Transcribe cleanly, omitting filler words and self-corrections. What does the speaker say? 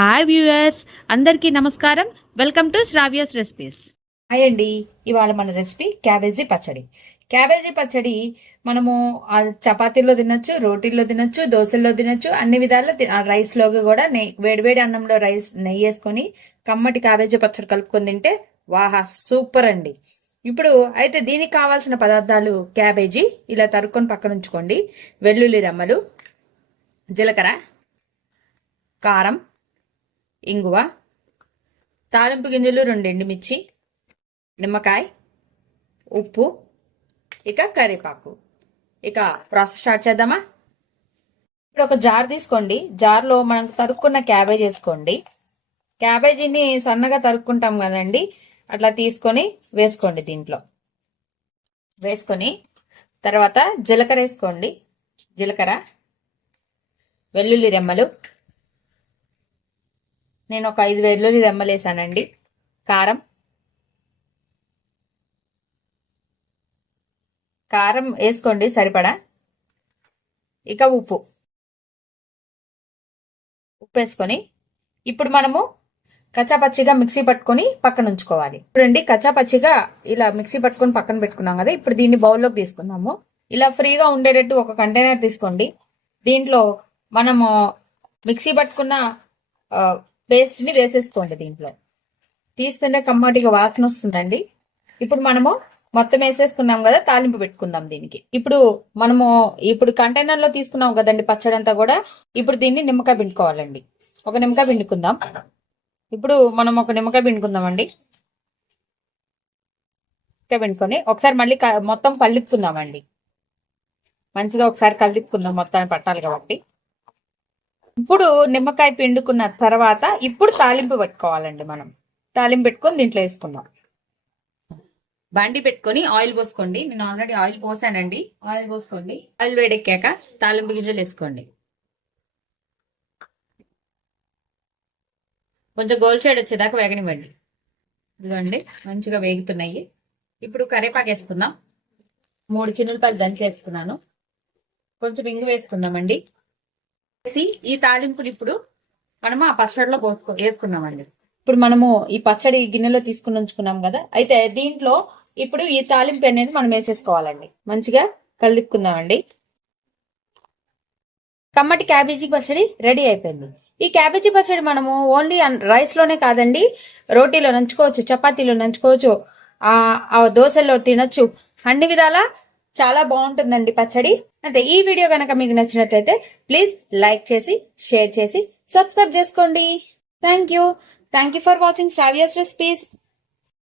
Hi viewers, అందరికీ నమస్కారం. Welcome to Sravya's recipes. Hi అండి. ఇవాళ మన రెసిపీ క్యాబేజీ పచ్చడి. క్యాబేజీ పచ్చడి మనము చపాతీల్లో తినొచ్చు, రోటీల్లో తినొచ్చు, దోశల్లో తినొచ్చు, అన్ని విధాల్లో రైస్ లోకి కూడా వేడివేడి అన్నంలో నెయ్యి వేసుకొని కమ్మటి క్యాబేజీ పచ్చడి కలుపుకొని తింటే వాహా సూపర్ అండి. ఇప్పుడు అయితే దీనికి కావాల్సిన పదార్థాలు: క్యాబేజీ ఇలా తరుక్కొని పక్కన ఉంచుకోండి, వెల్లుల్లి రెమ్మలు, జీలకర్ర, కారం, ఇంగువ, తాలింపు గింజలు 2 ఎండుమిర్చి, నిమ్మకాయ, ఉప్పు, ఇక కరివేపాకు. ఇక ప్రాసెస్ స్టార్ట్ చేద్దామా? ఇప్పుడు ఒక జార్ తీసుకోండి. జార్లో మనం తరుక్కున్న క్యాబేజ్ వేసుకోండి. క్యాబేజీని సన్నగా తరుక్కుంటాం కదండి, అట్లా తీసుకొని వేసుకోండి. దీంట్లో వేసుకొని తర్వాత జీలకర్ర వేసుకోండి. జీలకర్ర, వెల్లుల్లి రెమ్మలు, నేను ఒక 5 వెల్లుల్లి రెమ్మలు వేసానండి. కారం వేసుకోండి సరిపడా. ఇక ఉప్పు వేసుకొని ఇప్పుడు మనము కచ్చాపచ్చిగా మిక్సీ పట్టుకొని పక్కన ఉంచుకోవాలి. చూడండి, కచ్చాపచ్చిగా ఇలా మిక్సీ పట్టుకొని పక్కన పెట్టుకున్నాం కదా. ఇప్పుడు దీన్ని బౌల్లోకి తీసుకుందాము. ఇలా ఫ్రీగా ఉండేటట్టు ఒక కంటైనర్ తీసుకోండి. దీంట్లో మనము మిక్సీ పట్టుకున్న పేస్ట్ ని వేసేసుకోండి. దీంట్లో తీస్తుంటే కమ్మటిగా వాసన వస్తుందండి. ఇప్పుడు మనము మొత్తం వేసేసుకున్నాం కదా, తాలింపు పెట్టుకుందాం దీనికి. ఇప్పుడు కంటైనర్ లో తీసుకున్నాం కదండి పచ్చడి అంతా కూడా. ఇప్పుడు దీన్ని నిమ్మకాయ పిండుకోవాలండి. ఒక నిమ్మకాయ పిండుకుందాం. ఇప్పుడు మనం ఒక నిమ్మకాయ పిండుకుందామండి. నిమ్మకాయ పిండుకొని ఒకసారి మళ్ళీ మొత్తం కలిపుకుందామండి. మంచిగా ఒకసారి కలిపుకుందాం, మొత్తాన్ని పట్టాలి కాబట్టి. ఇప్పుడు నిమ్మకాయ పిండుకున్న తర్వాత ఇప్పుడు తాలింపు పెట్టుకోవాలండి. మనం తాలింపు పెట్టుకొని దీంట్లో వేసుకుందాం. బండి పెట్టుకొని ఆయిల్ పోసుకోండి. నేను ఆల్రెడీ ఆయిల్ పోసానండి. ఆయిల్ పోసుకోండి. ఆయిల్ వేడెక్కాక తాలింపు గింజలు వేసుకోండి. కొంచెం గోల్డ్ సైడ్ వచ్చేదాకా వేగనివ్వండి. ఇదిగోండి, మంచిగా వేగుతున్నాయి. ఇప్పుడు కరివేపాకు వేసుకుందాం. 3 చిన్నులపాయలు దంచి వేసుకున్నాను. కొంచెం ఇంగు వేసుకుందామండి. ఈ తాలింపుని ఇప్పుడు మనము ఆ పచ్చడిలో వేసుకున్నామండి. ఇప్పుడు మనము ఈ పచ్చడి గిన్నెలో తీసుకుని ఉంచుకున్నాం కదా. అయితే దీంట్లో ఇప్పుడు ఈ తాలింపు అనేది మనం వేసేసుకోవాలండి. మంచిగా కలిపుకుందామండి. కమ్మటి క్యాబేజీ పచ్చడి రెడీ అయిపోయింది. ఈ క్యాబేజీ పచ్చడి మనము ఓన్లీ రైస్ లోనే కాదండి, రోటీలో నంచుకోవచ్చు, చపాతీలో నంచుకోవచ్చు, దోశల్లో తినొచ్చు. అన్ని విధాలా చాలా బాగుంటుందండి పచ్చడి. అంటే ఈ వీడియో కనుక మీకు నచ్చినట్లయితే ప్లీజ్ లైక్ చేసి, షేర్ చేసి, సబ్స్క్రైబ్ చేసుకోండి. Thank you for watching Sravya's recipes.